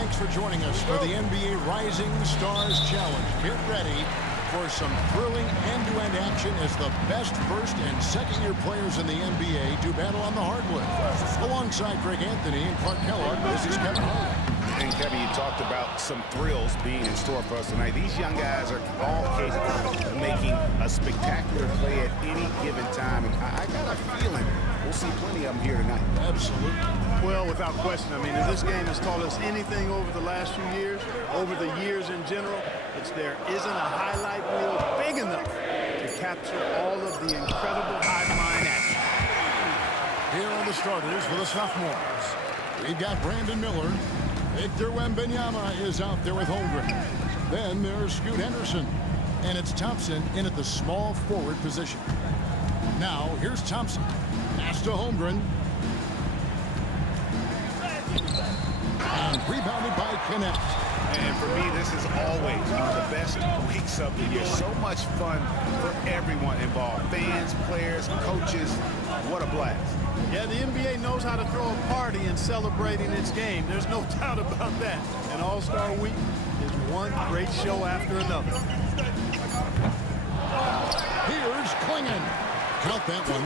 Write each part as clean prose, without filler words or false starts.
thanks for joining us for the NBA Rising Stars Challenge. Get ready for some thrilling end-to-end action as the best first and second-year players in the NBA do battle on the hardwood. Alongside Greg Anthony and Clark Kellogg, this is Kevin Hart. And Kevin, you talked about some thrills being in store for us tonight. These young guys are all capable of making a spectacular play at any given time. And I got a feeling we'll see plenty of them here tonight. Absolutely. Well, without question. I mean, if this game has taught us anything over the last few years, over the years in general, it's there isn't a highlight reel big enough to capture all of the incredible high-flying action. Here are the starters for the Sophomores. We've got Brandon Miller. Victor Wembanyama is out there with Holmgren. Then there's Scoot Henderson. And it's Thompson in at the small forward position. Now, here's Thompson. Pass to Holmgren. And rebounded by Kenneth. And for me, this is always one of the best weeks of the year. So much fun for everyone involved. Fans, players, coaches. What a blast. Yeah, the NBA knows how to throw a party in celebrating its game. There's no doubt about that. And All-Star Week is one great show after another. Here's Klingon. Count that one.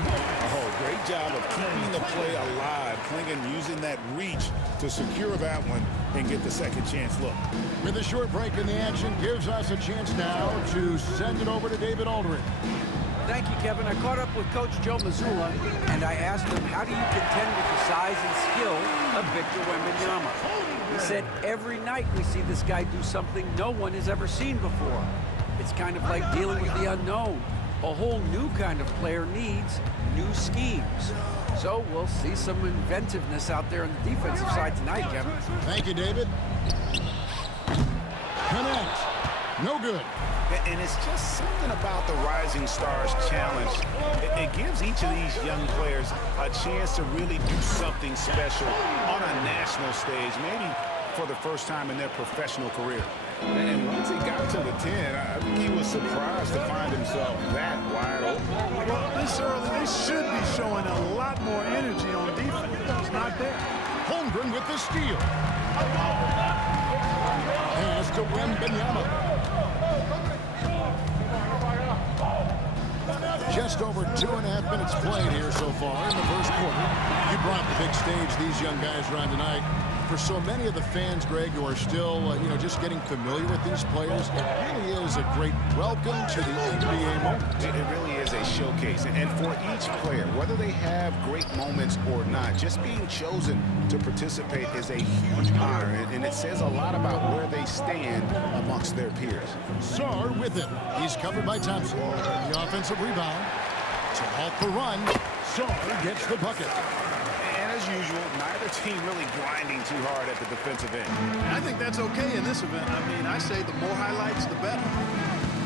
Oh, great job of keeping the play alive. Klingon using that reach to secure that one and get the second chance look. With a short break in the action, gives us a chance now to send it over to David Aldridge. Thank you, Kevin. I caught up with Coach Joe Mazzulla, and I asked him, how do you contend with the size and skill of Victor Wembanyama? He said, every night we see this guy do something no one has ever seen before. It's kind of like dealing with the unknown. A whole new kind of player needs new schemes. So we'll see some inventiveness out there on the defensive side tonight, Kevin. Thank you, David. Connect. No good. And it's just something about the Rising Stars Challenge. It gives each of these young players a chance to really do something special on a national stage, maybe for the first time in their professional career. And once he got to the 10, I think he was surprised to find himself that wide open. Well, this early, they should be showing a lot more energy on defense. It's not there. Holmgren with the steal. Pass to Wembanyama. Just over 2.5 minutes played here so far in the first quarter. You brought the big stage these young guys are on tonight. For so many of the fans, Greg, who are still, just getting familiar with these players, it really is a great welcome to the NBA moment. It really is a showcase. And for each player, whether they have great moments or not, just being chosen to participate is a huge honor. And it says a lot about where they stand amongst their peers. Sarr with it. He's covered by Thompson. The offensive rebound. To halt the run, Sarr gets the bucket. As usual, neither team really grinding too hard at the defensive end. I think that's okay in this event. I mean, I say the more highlights, the better.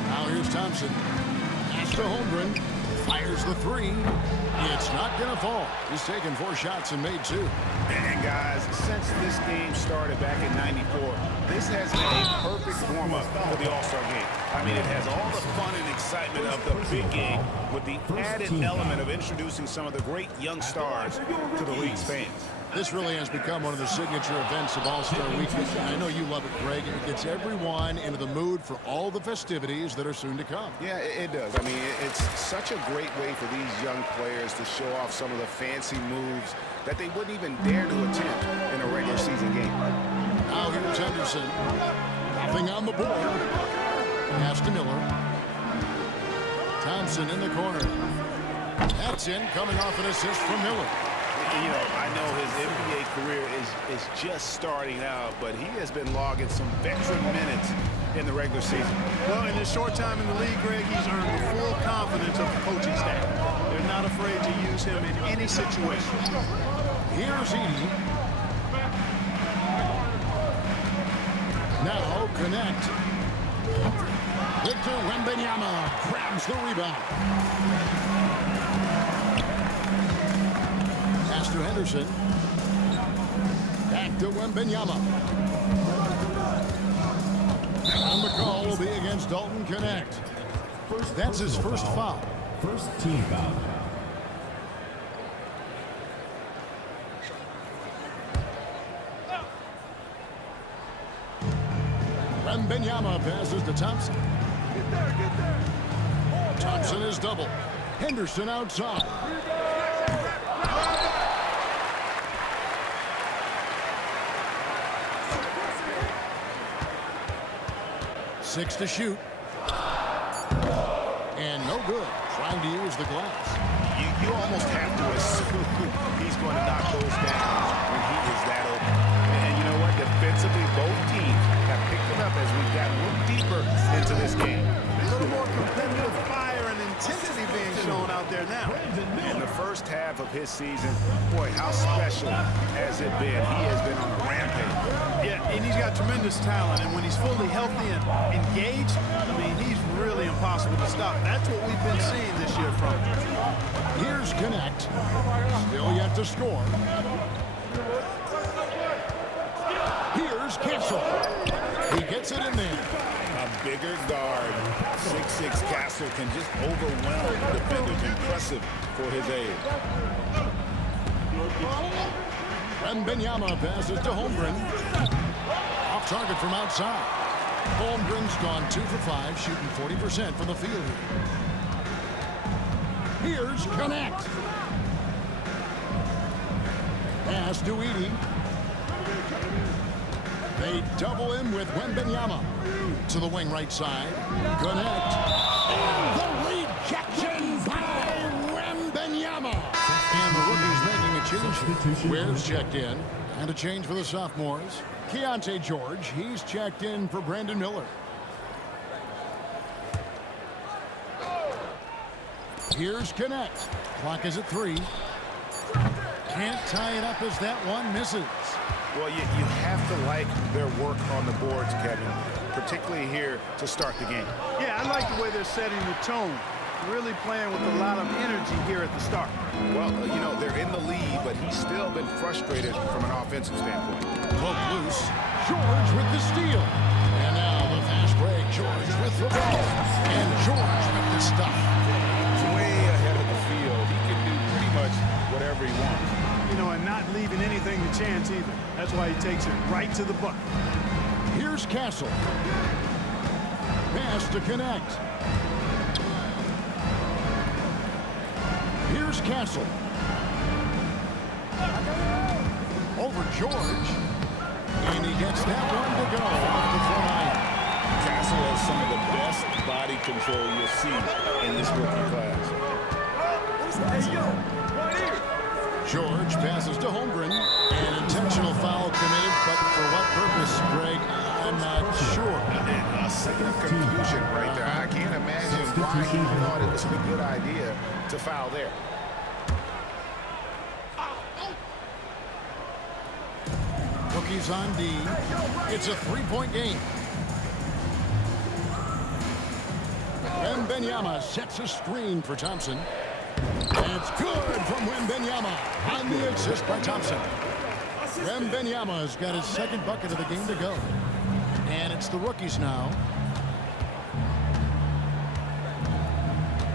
Now here's Thompson. Pass to Holmgren. Fires the three. It's not going to fall. He's taken 4 shots and made 2. And guys, since this game started back in '94, this has been a perfect warm-up for the All-Star game. I mean, it has all the fun and excitement of the big game with the added element of introducing some of the great young stars to the league's fans. This really has become one of the signature events of All-Star Weekend. I know you love it, Greg. It gets everyone into the mood for all the festivities that are soon to come. Yeah, it does. I mean, it's such a great way for these young players to show off some of the fancy moves that they wouldn't even dare to attempt in a regular season game. Now here's Henderson. Nothing on the board. Pass to Miller. Thompson in the corner. That's in, coming off an assist from Miller. You know, I know his NBA career is just starting out, but he has been logging some veteran minutes in the regular season. Well, in his short time in the league, Greg, he's earned the full confidence of the coaching staff. They're not afraid to use him in any situation. Here's Edey. Now connect. Victor Wembanyama grabs the rebound. Pass to Henderson. Back to Wembanyama. And the call will be against Dalton Connect. That's his first foul. First team foul. Wembanyama passes to Thompson. Thompson is double. Henderson outside. Six to shoot. And no good. Trying to use the glass. You almost have to assume he's going to knock those down when he is that open. And you know what? Defensively, both teams have picked it up as we've gotten a little deeper into this game. A little more competitive fire and intensity being shown out there now. In the first half of his season, boy, how special has it been? He has been on a rampage. Yeah, and he's got tremendous talent, and when he's fully healthy and engaged, I mean, he's really impossible to stop. That's what we've been seeing this year from him. Here's Connect. Still yet to score. Here's Castle. He gets it in there. A bigger guard, 6'6" Castle, can just overwhelm defenders. Impressive for his age. Wembanyama passes to Holmgren. Off target from outside. Holmgren's gone 2 for 5, shooting 40% from the field here. Here's Connect. Pass to Edie. They double him with Wembanyama. To the wing right side. Connect. And the rejection by Wembanyama. And the rookie's making a change. Ware's checked in. And a change for the sophomores. Keontae George, he's checked in for Brandon Miller. Here's Connect. Clock is at 3. Can't tie it up as that one misses. Well, you have to like their work on the boards, Kevin, particularly here to start the game. Yeah, I like the way they're setting the tone. Really playing with a lot of energy here at the start. Well, you know, they're in the lead, but he's still been frustrated from an offensive standpoint. Poke loose. George with the steal. And now the fast break. George with the ball. And George with the stuff. He's way ahead of the field. He can do pretty much whatever he wants. You know, and not leaving anything to chance either. That's why he takes it right to the bucket. Here's Castle. Pass to Connect. Here's Castle. Over George. And he gets that one to go off the fly. Castle has some of the best body control you'll see in this rookie class. George passes to Holmgren. An intentional foul committed, but for what purpose, Greg? I'm not sure. A second of confusion right there. I can't imagine why he thought it was a good idea to foul there. Rookies on D. It's a 3-point game. Wembanyama sets a screen for Thompson. And it's good from Wembanyama on the assist by Thompson. Wembanyama's got his second bucket of the game to go. And it's the rookies now.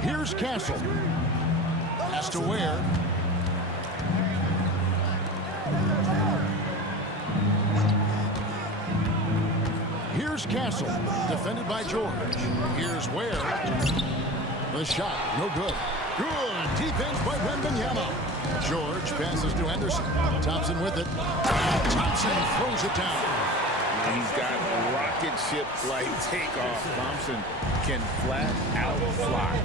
Here's Castle. Has to Ware. Here's Castle, defended by George. Here's Ware. The shot, no good. Good defense by Wembanyama. George passes to Henderson. Thompson with it. Thompson throws it down. He's got rocket ship-like takeoff. Thompson can flat out fly.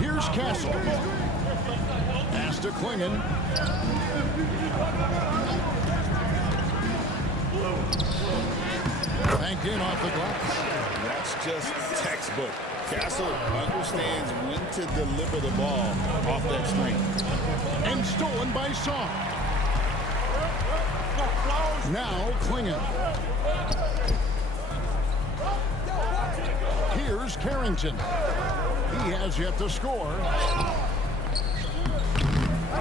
Here's Castle. Pass to Klingon. Banked in off the glass. That's just textbook. Castle understands when to deliver the ball off that screen. And stolen by Song. Now Klingon. Here's Carrington. He has yet to score.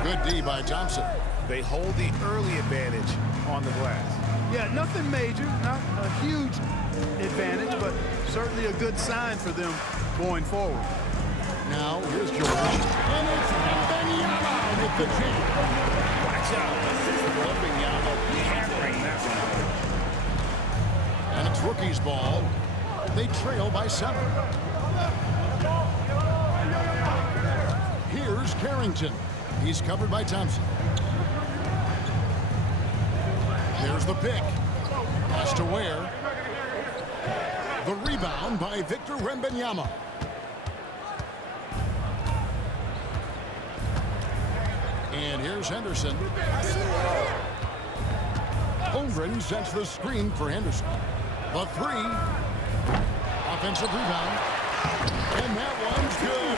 Good D by Thompson. They hold the early advantage on the glass. Yeah, nothing major, not a huge advantage, but certainly a good sign for them going forward. Now here's George. And it's Wembanyama with the jam. Watch out. This is Wembanyama hammering that one Ladies ball. They trail by 7. Here's Carrington. He's covered by Thompson. There's the pick. Pass to Ware. The rebound by Victor Wembanyama. And here's Henderson. Holmgren sets the screen for Henderson. The 3. Offensive rebound. And that one's good.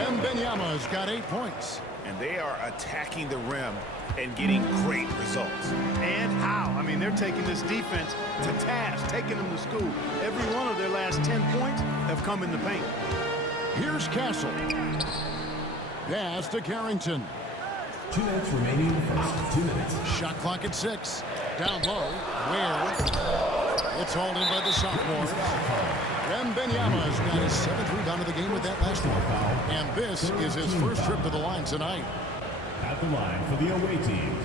Wembanyama's got 8 points. And they are attacking the rim and getting great results. And how? I mean, they're taking this defense to task, taking them to school. Every one of their last 10 points have come in the paint. Here's Castle. Pass to Carrington. 2 minutes remaining in the first. 2 minutes. Shot clock at 6. Down low. Where? It's hauled in by the sophomore. Wembanyama's got his 7th rebound of the game with that last one. And this is his first trip to the line tonight. At the line for the away team,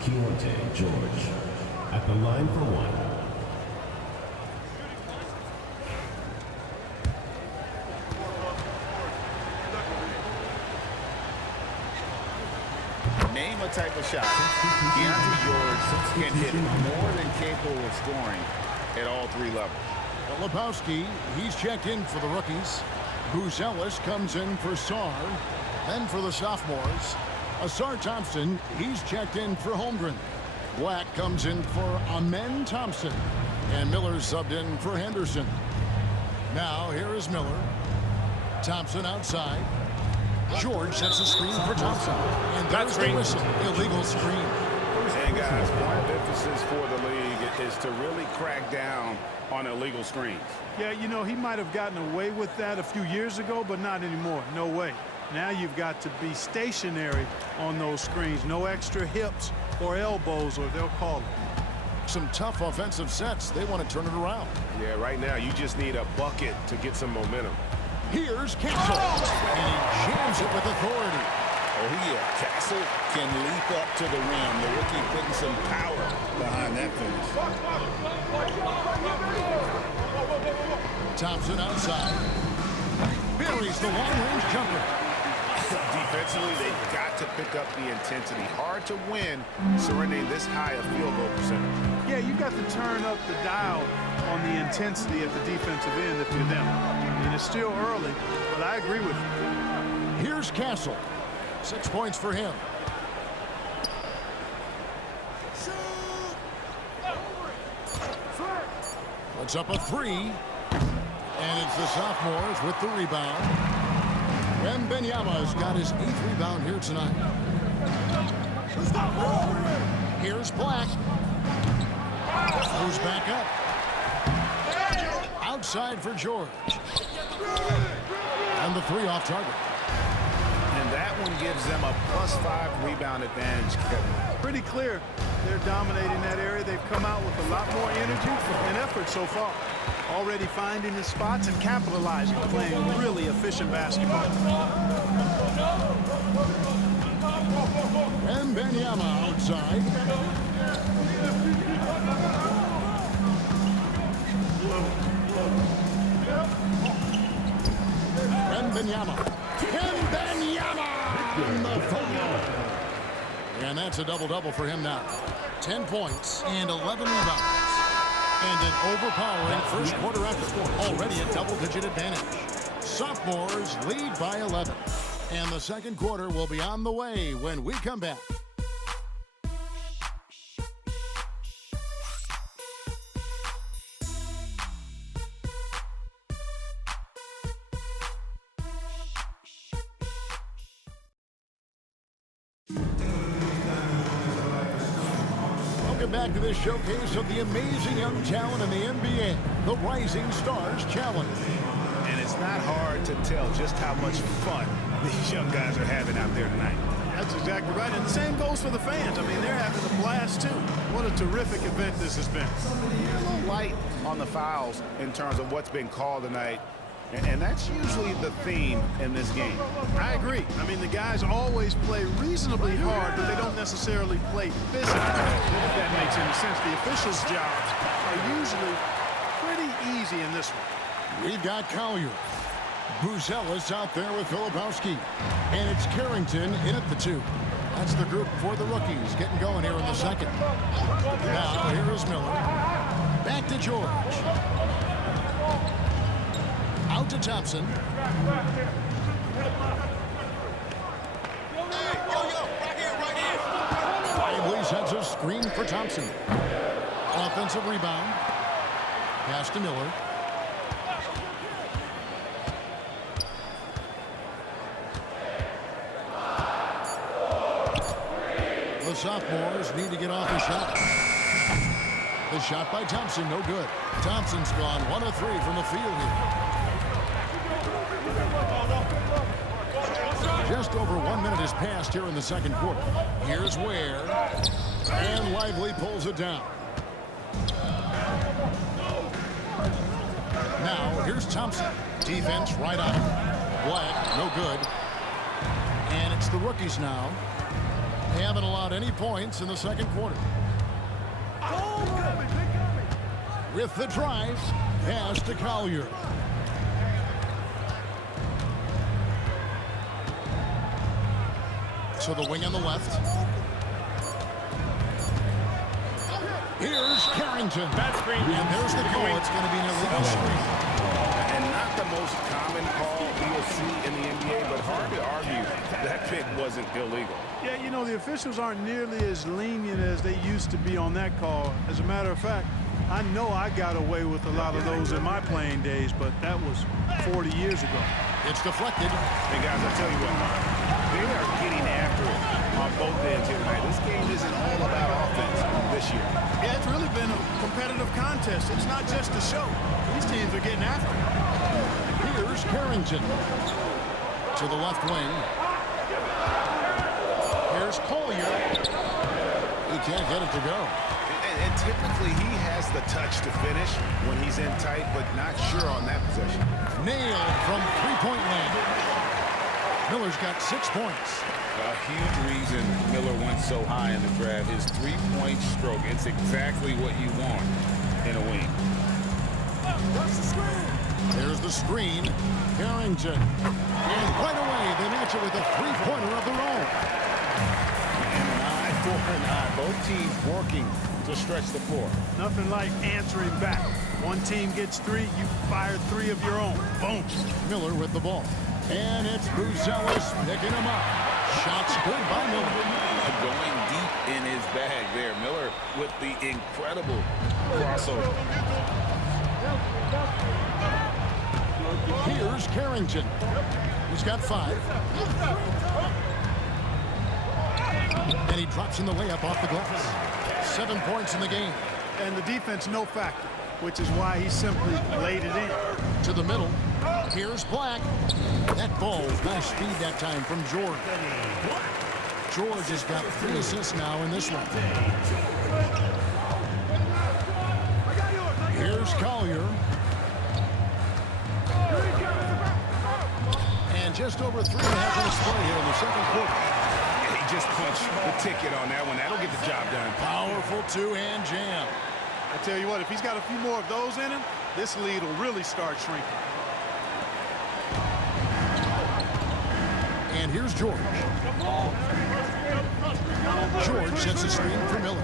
Keontae George. At the line for 1. Name a type of shot Keontae George can hit more than capable of scoring at all 3 levels. Lebowski, he's checked in for the rookies. Buzelis comes in for Sarr. Then for the sophomores, Asar Thompson, he's checked in for Holmgren. Black comes in for Amen Thompson. And Miller's subbed in for Henderson. Now here is Miller. Thompson outside. George sets a screen for Thompson. And there's the whistle. Illegal screen. And guys, point of emphasis for the league is to really crack down on illegal screens. Yeah, you know, he might have gotten away with that a few years ago, but not anymore. No way. Now you've got to be stationary on those screens. No extra hips or elbows, or they'll call it. Some tough offensive sets. They want to turn it around. Yeah, right now you just need a bucket to get some momentum. Here's Castle. And he jams it with authority. Oh, yeah. Castle can leap up to the rim. The rookie putting some power behind that finish. Thompson outside. Buries the long-range jumper. Defensively, they've got to pick up the intensity. Hard to win surrendering this high a field goal percentage. Yeah, you've got to turn up the dial on the intensity at the defensive end if you're them. I mean, it's still early, but I agree with you. Here's Castle. 6 points for him. Puts up a 3. And it's the sophomores with the rebound. Wembanyama's got his 8th rebound here tonight. Here's Black. Moves back up. Outside for George. And the 3 off target. And that one gives them a +5 rebound advantage, Kevin. Pretty clear they're dominating that area. They've come out with a lot more energy and effort so far. Already finding his spots and capitalizing, playing really efficient basketball. Wembanyama outside. Wembanyama. And that's a double-double for him now. 10 points and 11 rebounds. And an overpowering first quarter effort. Already a double-digit advantage. Sophomores lead by 11. And the second quarter will be on the way when we come back. Back to this showcase of the amazing young talent in the NBA, the Rising Stars Challenge. And it's not hard to tell just how much fun these young guys are having out there tonight. That's exactly right, and the same goes for the fans. I mean, they're having a blast, too. What a terrific event this has been. A little light on the fouls in terms of what's been called tonight. And that's usually the theme in this game. I agree. I mean, the guys always play reasonably hard, but they don't necessarily play physically, if that makes any sense. The officials' jobs are usually pretty easy in this one. We've got Collier. Buzelis out there with Filipowski. And it's Carrington in at the 2. That's the group for the rookies getting going here in the second. Now, here is Miller. Back to George. Out to Thompson. Lively sets a screen for Thompson. Offensive rebound. Pass to Miller. The sophomores need to get off the shot. The shot by Thompson, no good. Thompson's gone 1 of 3 from the field here. Just over 1 minute has passed here in the second quarter. Here's Ware. And Lively pulls it down. Now, here's Thompson. Defense right on him. Black, no good. And it's the rookies now. They haven't allowed any points in the second quarter. With the drive, pass to Collier. So the wing on the left. Here's Carrington. And there's the call. It's going to be an illegal screen. And not the most common call you'll see in the NBA, but hard to argue that pick wasn't illegal. Yeah, you know, the officials aren't nearly as lenient as they used to be on that call. As a matter of fact, I know I got away with a lot of those in my playing days, but that was 40 years ago. It's deflected. Hey, guys, I'll tell you what, they are getting after it on both ends here tonight. This game isn't all about offense this year. Yeah, it's really been a competitive contest. It's not just a show. These teams are getting after it. Here's Carrington. To the left wing. Here's Collier. He can't get it to go. And typically he has the touch to finish when he's in tight, but not sure on that possession. Nailed from three-point land. Miller's got 6 points. A huge reason Miller went so high in the draft. His three-point stroke. It's exactly what you want in a wing. There's the screen. Carrington. And right away, they match it with a three-pointer of their own. And an eye for an eye. Both teams working to stretch the floor. Nothing like answering back. One team gets 3, you fire 3 of your own. Boom. Miller with the ball. And it's Buzelis picking him up. Shots good by Miller. Going deep in his bag there. Miller with the incredible crossover. Here's Carrington. He's got 5. And he drops in the layup off the glass. 7 points in the game. And the defense, no factor, which is why he simply laid it in. To the middle. Here's Black. That ball, nice speed that time from George. George has got 3 assists now in this one. Here's Collier. And just over 3.5 minutes play here in the second quarter. He just punched the ticket on that one. That'll get the job done. Powerful two-hand jam. I tell you what, if he's got a few more of those in him, this lead will really start shrinking. And here's George. George sets a screen for Miller.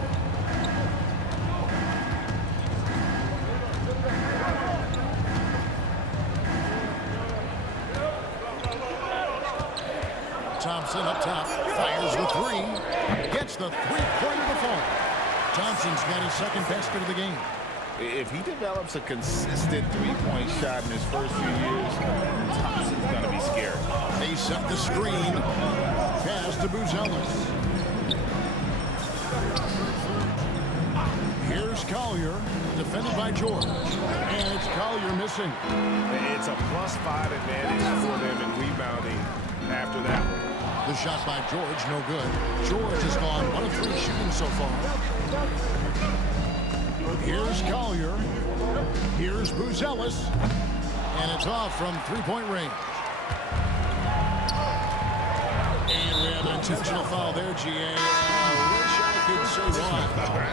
Thompson up top, fires the 3, gets the three-pointer to fall. Thompson's got his second basket of the game. If he develops a consistent three-point shot in his first few years, Thompson's going to be scared. They set the screen. Pass to Buzelis. Here's Collier, defended by George. And it's Collier missing. It's a +5 advantage for them in rebounding after that one. The shot by George, no good. George has gone 1 of 3 shooting so far. Here's Collier. Here's Buzelis. And it's off from three-point range. And we have an intentional foul there, GA. I wish I could say why.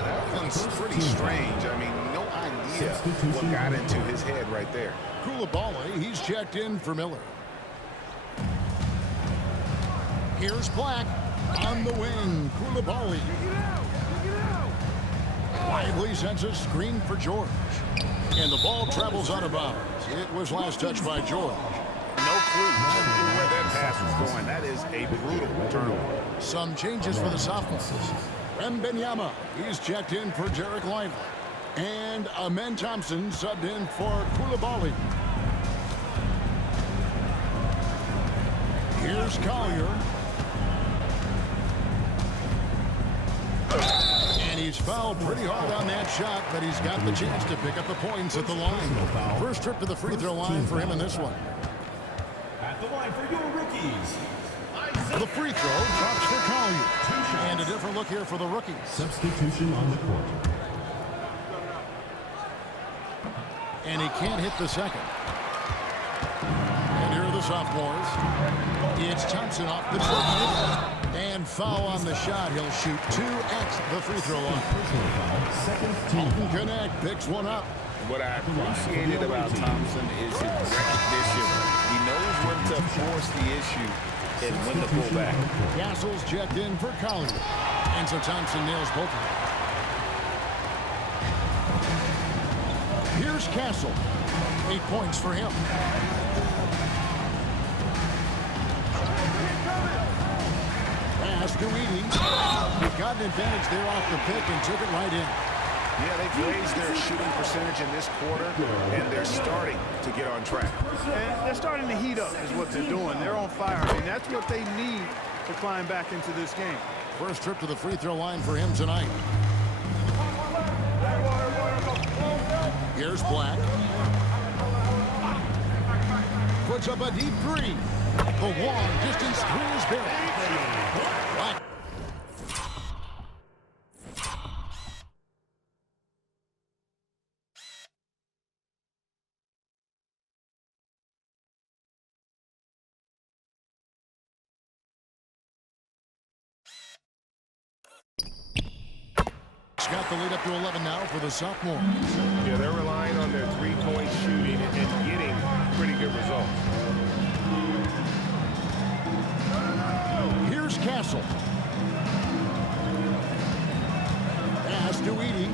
That one's pretty strange. I mean, no idea what got into his head right there. Koulibaly, he's checked in for Miller. Here's Black on the wing. Koulibaly. Lively sends a screen for George. And the ball travels out of bounds. It was last touched by George. No clue where that pass was going. That is a brutal turnover. Some changes for the sophomores. Wembanyama, he's checked in for Derek Lively. And Amen Thompson subbed in for Koulibaly. Here's Collier. And he's fouled pretty hard on that shot, but he's got the chance to pick up the points at the line. First trip to the free throw line for him in this one. At the line for your rookies. The free throw drops for Collier. And a different look here for the rookies. Substitution on the court. And he can't hit the second. And here are the sophomores. It's Thompson off the drive. And foul on the shot. He'll shoot 2 at the free throw line. Alton Connect picks one up. What I appreciated about Thompson is his recognition. He knows when to force the issue and when to pull back. Castle's checked in for Collier. And so Thompson nails both of them. Here's Castle. 8 points for him. Pass to Edie. He got an advantage there off the pick and took it right in. Yeah, they've raised their shooting percentage in this quarter, and they're starting to get on track. And they're starting to heat up is what they're doing. They're on fire. I mean, that's what they need to climb back into this game. First trip to the free throw line for him tonight. Here's Black. Puts up a deep three. The long distance three is buried. Black. Got the lead up to 11 now for the sophomores. Yeah, they're relying on their three-point shooting and getting pretty good results. Here's Castle. Pass to Edie.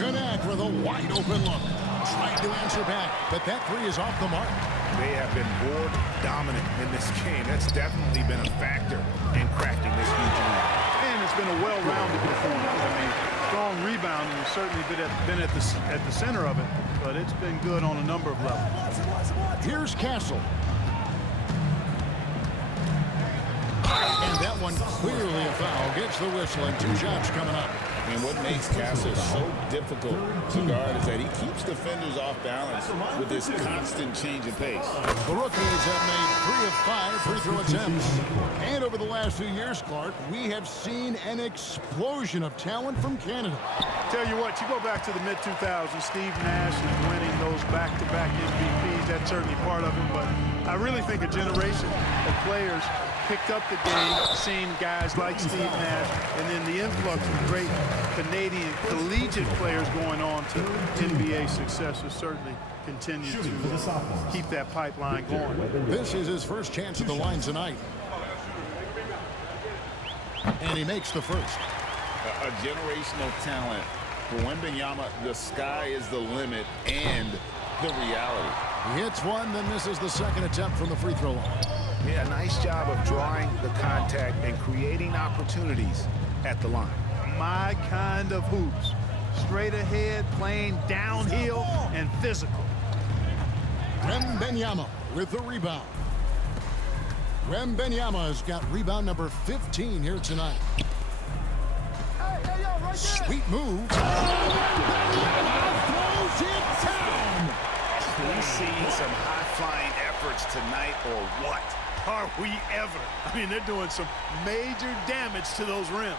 Connect with a wide open look. Trying to answer back, but that three is off the mark. They have been board dominant in this game. That's definitely been a factor in crafting this huge lead. And it's been a well-rounded performance. I mean, strong rebounding has certainly been at the center of it, but it's been good on a number of levels. Here's Castle. And that one clearly a foul. Gets the whistle and 2 shots coming up. And what makes Castle so difficult to guard is that he keeps defenders off balance with this constant change in pace. The rookies have made 3 of 5 free throw attempts. And over the last few years, Clark, we have seen an explosion of talent from Canada. Tell you what, you go back to the mid-2000s, Steve Nash is winning those back-to-back MVPs. That's certainly part of it, but I really think a generation of players picked up the game, seeing guys like Steve Nash, and then the influx of great Canadian collegiate players going on to NBA success has certainly continued to keep that pipeline going. This is his first chance at the line tonight. And he makes the first. A generational talent. For Wembanyama, the sky is the limit and the reality. He hits one, then misses the second attempt from the free throw line. Yeah, nice job of drawing the contact and creating opportunities at the line. My kind of hoops. Straight ahead, playing downhill, and physical. Wembanyama with the rebound. Wembanyama's got rebound number 15 here tonight. Sweet move. Throws it down. We see some high-flying efforts tonight, or what? Are we ever? I mean, they're doing some major damage to those rims.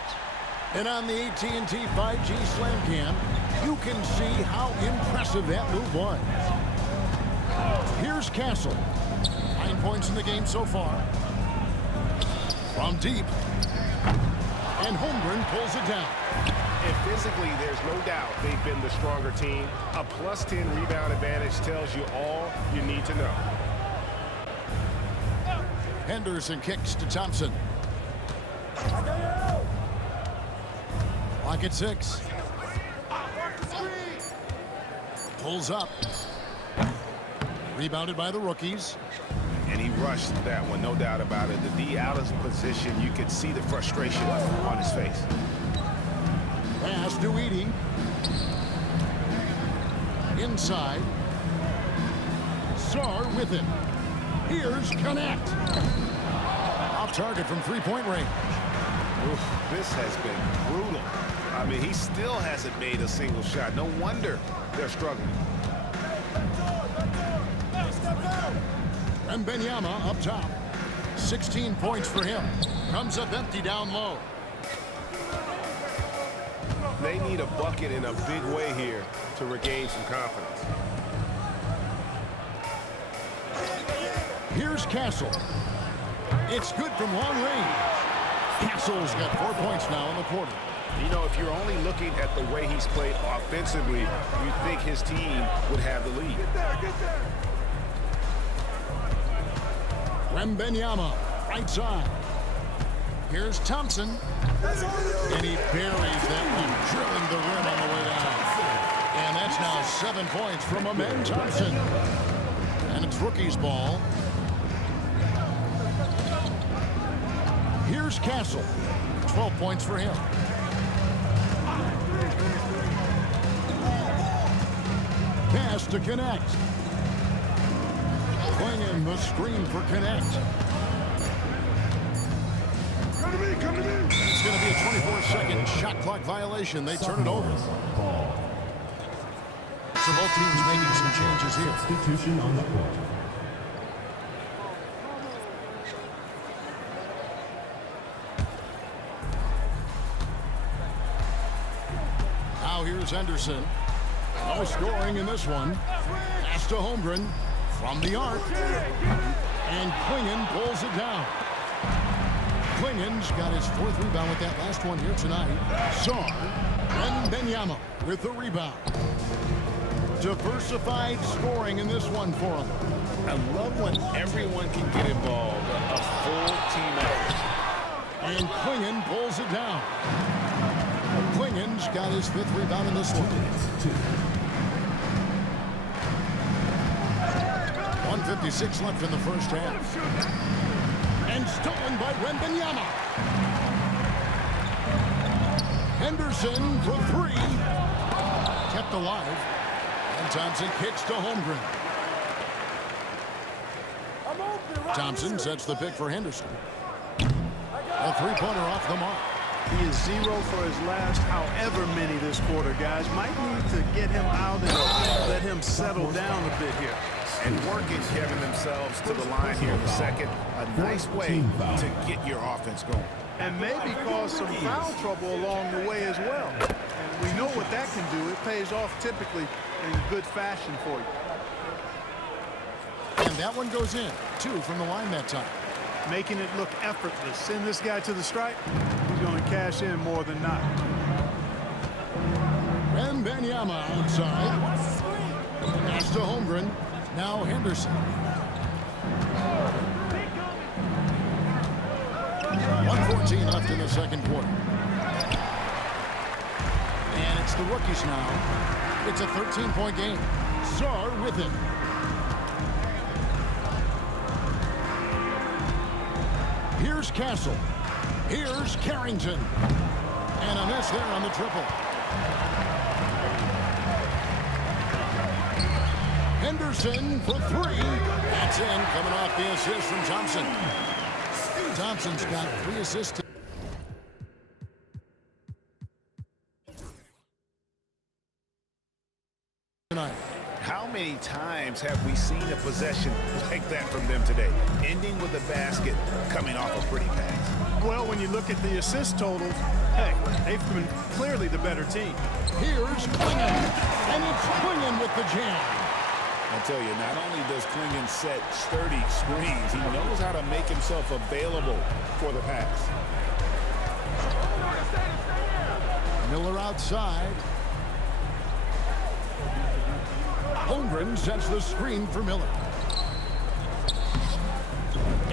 And on the AT&T 5G Slam Cam, you can see how impressive that move was. Here's Castle. 9 points in the game so far. From deep. And Holmgren pulls it down. And physically, there's no doubt they've been the stronger team. A +10 rebound advantage tells you all you need to know. Henderson kicks to Thompson. Clock at 6. Pulls up. Rebounded by the rookies. And he rushed that one, no doubt about it. The D out of position, you could see the frustration on his face. Pass to Edie. Inside. Sarr with it. Here's Connect. Off target from three-point range. Oof, this has been brutal. I mean, he still hasn't made a single shot. No wonder they're struggling. Wembanyama up top. 16 points for him. Comes up empty down low. They need a bucket in a big way here to regain some confidence. Here's Castle. It's good from long range. Castle's got 4 points now in the quarter. You know, if you're only looking at the way he's played offensively, you'd think his team would have the lead. Wembanyama, right side. Here's Thompson. And he buries that one, drilling the rim on the way down. And that's now 7 points from Amen Thompson. And it's rookie's ball. Here's Castle. 12 points for him. Pass to Connect. Playing the screen for Connect. Come to me. It's going to be a 24-second shot clock violation. They turn it over. So both teams making some changes here. Substitution on the court. Now here's Henderson. No scoring in this one. Pass to Holmgren from the arc. And Klingon pulls it down. Klingon's got his 4th rebound with that last one here tonight. Sarr and Wembanyama with the rebound. Diversified scoring in this one for him. I love when everyone can get involved, a full team effort. And Klingon pulls it down. Klingon's got his 5th rebound in this one. 1:56 left in the first half. And stolen by Wembanyama. Henderson for 3. Kept alive. And Thompson kicks to Holmgren. Thompson sets the pick for Henderson. A 3-pointer off the mark. He is 0 for his last however many this quarter, guys. Might need to get him out and let him settle down a bit here. And working, Kevin, themselves to the line here in the second. A nice way to get your offense going. And maybe cause some foul trouble along the way as well. And we know what that can do. It pays off typically in good fashion for you. And that one goes in. 2 from the line that time. Making it look effortless. Send this guy to the stripe. He's going to cash in more than not. Wembanyama outside. Pass to Holmgren. Now Henderson. 1:14 left in the second quarter. And it's the rookies now. It's a 13-point game. Sarr with it. Here's Castle. Here's Carrington. And a miss there on the triple. Henderson for 3. That's in, coming off the assist from Thompson. Thompson's got 3 assists tonight. How many times have we seen a possession like that from them today? Ending with a basket, coming off a pretty pass. Well, when you look at the assist totals, hey, they've been clearly the better team. Here's Klingon. And it's Klingon with the jam. I tell you, not only does Klingon set sturdy screens, he knows how to make himself available for the pass. Miller outside. Holmgren sets the screen for Miller.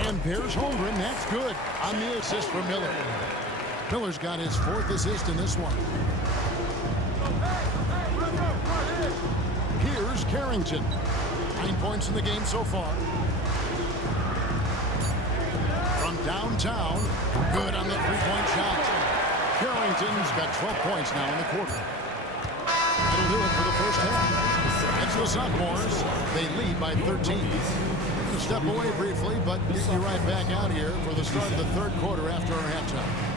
And Piers Holmgren, that's good on the assist for Miller. Miller's got his 4th assist in this one. Here's Carrington. 9 points in the game so far. From downtown, good on the three-point shot. Carrington's got 12 points now in the quarter. That'll do it for the first half. It's the Sophomores. They lead by 13. We'll step away briefly, but get you right back out here for the start of the third quarter after our halftime.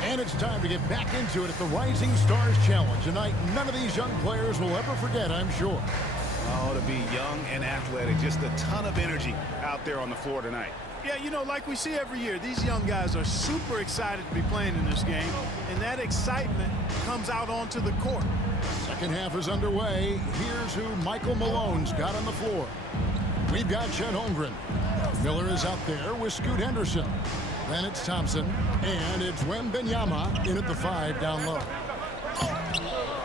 And it's time to get back into it at the Rising Stars Challenge. A night none of these young players will ever forget, I'm sure. Oh, to be young and athletic. Just a ton of energy out there on the floor tonight. Yeah, you know, like we see every year, these young guys are super excited to be playing in this game, and that excitement comes out onto the court. Second half is underway. Here's who Michael Malone's got on the floor. We've got Chet Holmgren. Miller is out there with Scoot Henderson. Then it's Thompson, and it's Wembanyama in at the 5 down low.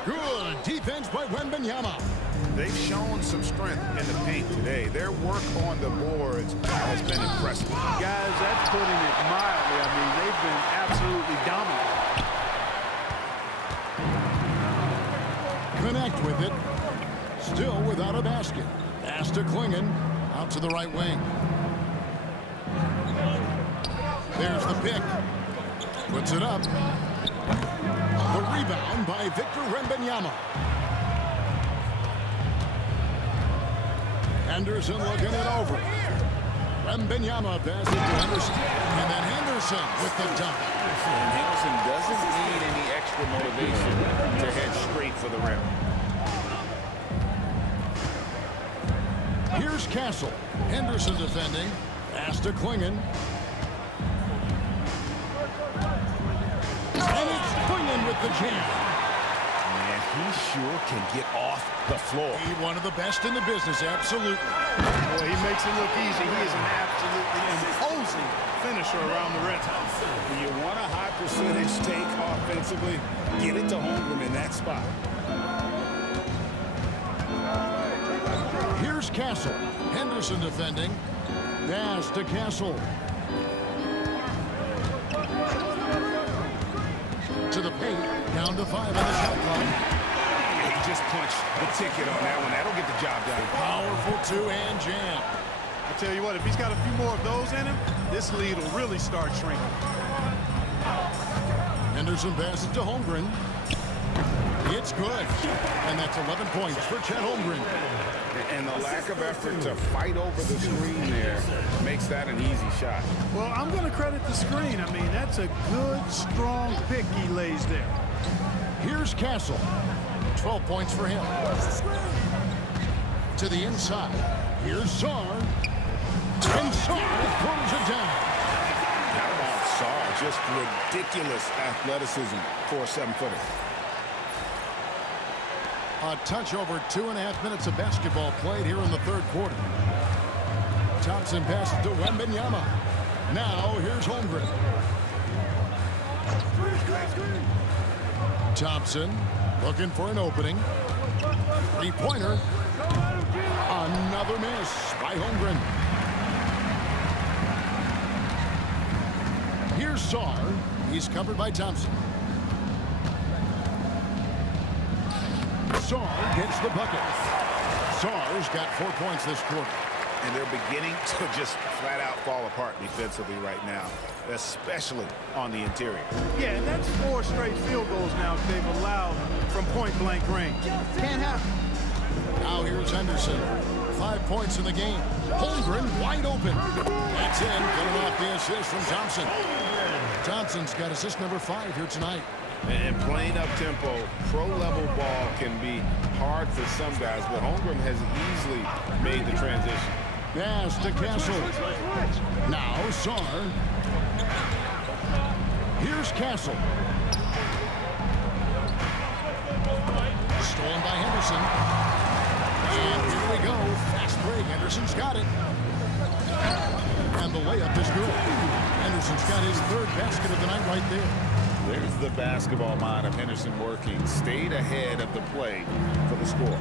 Good defense by Wembanyama. They've shown some strength in the paint today. Their work on the boards has been impressive. Guys, that's putting it mildly. I mean, they've been absolutely dominant. Connect with it. Still without a basket. Pass to Klingon. Out to the right wing. There's the pick. Puts it up. The rebound by Victor Wembanyama. Henderson looking it over. Wembanyama passes to Henderson. And then Henderson with the dunk. And Henderson doesn't need any extra motivation to head straight for the rim. Here's Castle. Henderson defending. Pass to Klingon. And it's Klingon with the jam. Man, he sure can get off the floor. He's one of the best in the business, absolutely. Boy, he makes it look easy. He is an absolutely imposing finisher around the rim. When you want a high percentage take offensively, get it to Holmgren in that spot. Here's Castle. Henderson defending. Pass to Castle. To the paint. Down to 5 on the shot clock. He just punched the ticket on that one. That'll get the job done. Powerful two-hand jam. I tell you what, if he's got a few more of those in him, this lead will really start shrinking. Henderson passes to Holmgren. It's good. And that's 11 points for Chet Holmgren. And the lack of effort to fight over the screen there makes that an easy shot. Well, I'm going to credit the screen. I mean, that's a good, strong pick he lays there. Here's Castle. 12 points for him. To the inside. Here's Sarr. And Sarr throws it down. How about Sarr? Just ridiculous athleticism for a 7-footer. A touch over 2.5 minutes of basketball played here in the third quarter. Thompson passes to Wembanyama. Now here's Holmgren. Thompson Looking for an opening. Three-pointer. Another miss by Holmgren. Here's Saar. He's covered by Thompson. Saar gets the bucket. Saar's got 4 points this quarter. And they're beginning to just flat out fall apart defensively right now, especially on the interior. Yeah, and that's 4 straight field goals now they've allowed from point-blank range. Can't happen. Now here's Henderson. 5 points in the game. Holmgren wide open. That's in. Getting off the assist from Thompson. Thompson's got assist number 5 here tonight. And playing up-tempo, pro-level ball can be hard for some guys, but Holmgren has easily made the transition. Pass to Castle. Now Saar. Here's Castle. Stolen by Henderson. And here we go. Fast break. Henderson's got it. And the layup is good. Henderson's got his 3rd basket of the night right there. There's the basketball mind of Henderson working. Stayed ahead of the play for the score.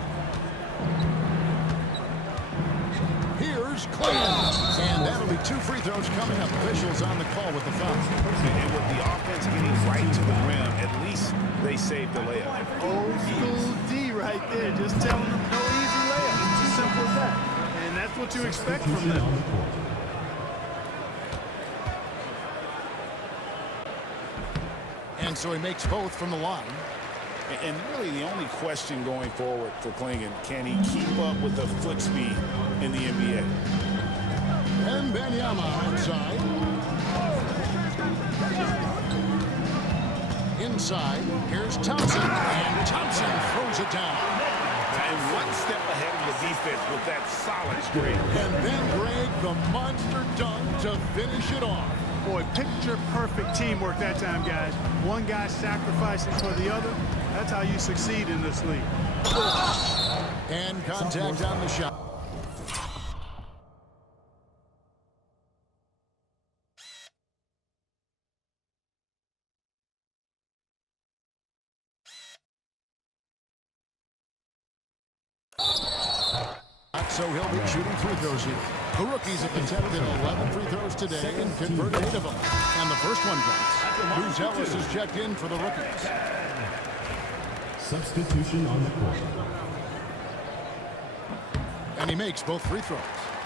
Here's Clayton. And that'll be 2 free throws coming up. Officials on the call with the foul. And with the offense getting right to the rim, at least they saved the layup. Old school D right there, just telling them no easy layup. It's as simple as that. And that's what you expect from them. And so he makes both from the line. And really the only question going forward for Klingon, can he keep up with the foot speed in the NBA? And Wembanyama outside. Inside, here's Thompson. And Thompson throws it down. And 1 step ahead of the defense with that solid screen. And then Greg, the monster dunk to finish it off. Boy, picture-perfect teamwork that time, guys. One guy sacrificing for the other. That's how you succeed in this league. And contact on the shot. So he'll be shooting free throws here. The rookies have attempted 11 free throws today and converted 8 of them. And the first one goes. Ellis is checked in for the rookies. Substitution on the court. And he makes both free throws.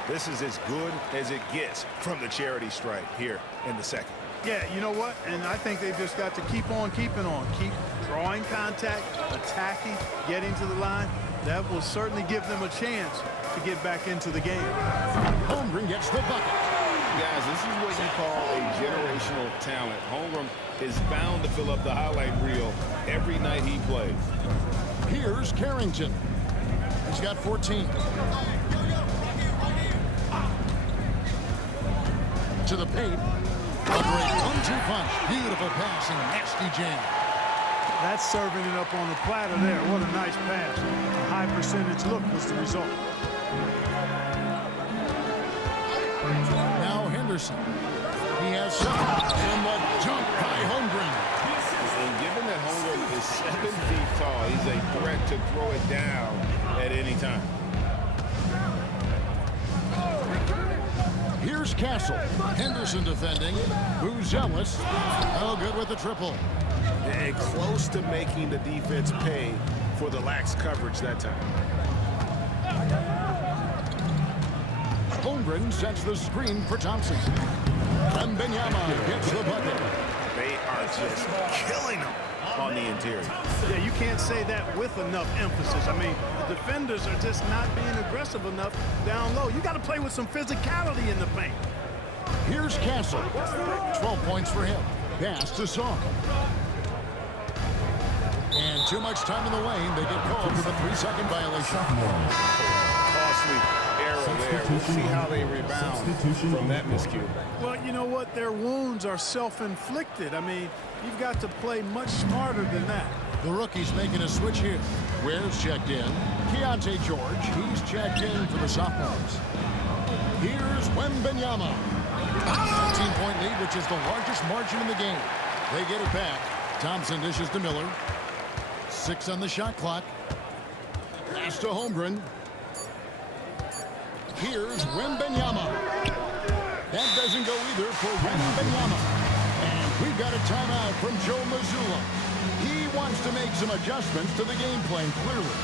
This is as good as it gets from the charity stripe here in the second. Yeah, you know what? And I think they've just got to keep on keeping on. Keep drawing contact, attacking, getting to the line. That will certainly give them a chance to get back into the game. Holmgren gets the bucket. Guys, this is what you call a generational talent. Holmgren is bound to fill up the highlight reel every night he plays. Here's Carrington. He's got 14. To the paint. A great 1-2 punch. Beautiful pass and nasty jam. That's serving it up on the platter there. What a nice pass. A high percentage look was the result. Now Henderson. He has 7. And the dunk by Holmgren. And given that Holmgren is 7 feet tall, he's a threat to throw it down at any time. Here's Castle. Henderson defending. Ellis. Oh, good with the triple. And close to making the defense pay for the lax coverage that time. Holmgren sets the screen for Thompson. And Wembanyama gets the bucket. They are just killing them on the interior. Yeah, you can't say that with enough emphasis. I mean, the defenders are just not being aggressive enough down low. You got to play with some physicality in the paint. Here's Castle. 12 points for him. Pass to Saar. And too much time in the lane. They get called for the 3-second violation. Costly error there. We'll see how they rebound from that miscue. Well, you know what? Their wounds are self-inflicted. I mean, you've got to play much smarter than that. The rookie's making a switch here. Ware's checked in. Keontae George, he's checked in for the sophomores. Here's Wembanyama. 19-point lead, which is the largest margin in the game. They get it back. Thompson dishes to Miller. 6 on the shot clock. Pass to Holmgren. Here's Wembanyama. That doesn't go either for Wembanyama. And we've got a timeout from Joe Mazzulla. He wants to make some adjustments to the game plan, clearly.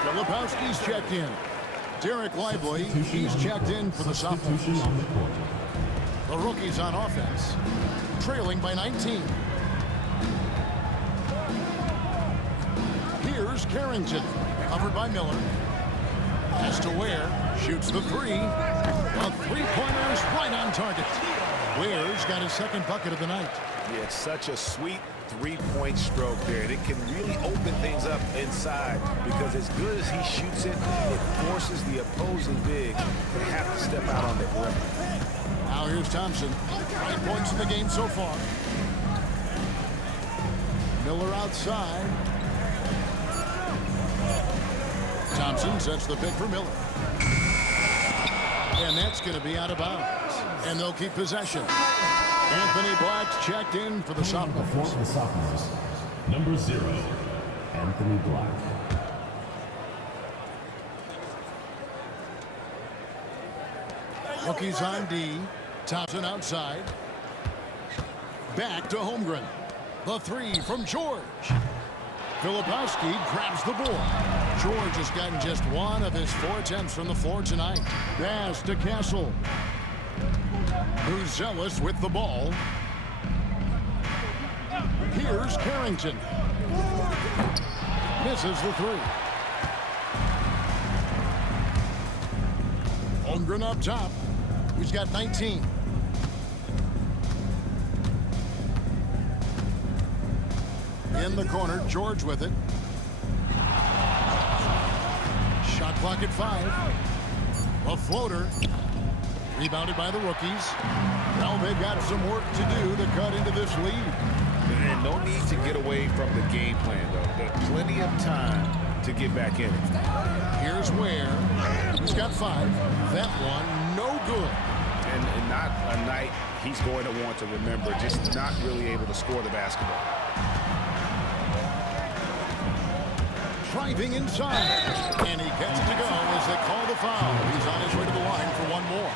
Filipowski's checked in. Derek Lively, he's checked in for the Sophomores. The rookies on offense, trailing by 19. Here's Carrington, covered by Miller. Pass to Ware, shoots the three. The three-pointer's right on target. Ware's got his second bucket of the night. Yeah, it's such a sweet three-point stroke there, and it can really open things up inside because as good as he shoots it, it forces the opposing big to have to step out on the rim. Now here's Thompson. 9 points in the game so far. Miller outside. Thompson sets the pick for Miller. And that's going to be out of bounds. And they'll keep possession. Anthony Black's checked in for the Sophomores. Number 0, Anthony Black. Rookies on D. Thompson outside. Back to Holmgren. The three from George. Filipowski grabs the board. George has gotten just one of his 4 attempts from the floor tonight. Pass to Castle, who's zealous with the ball. Here's Carrington. Misses the three. Holmgren up top. He's got 19. In the corner, George with it. Shot clock at 5. A floater. Rebounded by the rookies. Well, they've got some work to do to cut into this lead. And no need to get away from the game plan, though. There's plenty of time to get back in it. Here's Ware. He's got 5. That one, no good. And not a night he's going to want to remember, just not really able to score the basketball. Driving inside. And he gets it to go as they call the foul. He's on his way to the line for one more.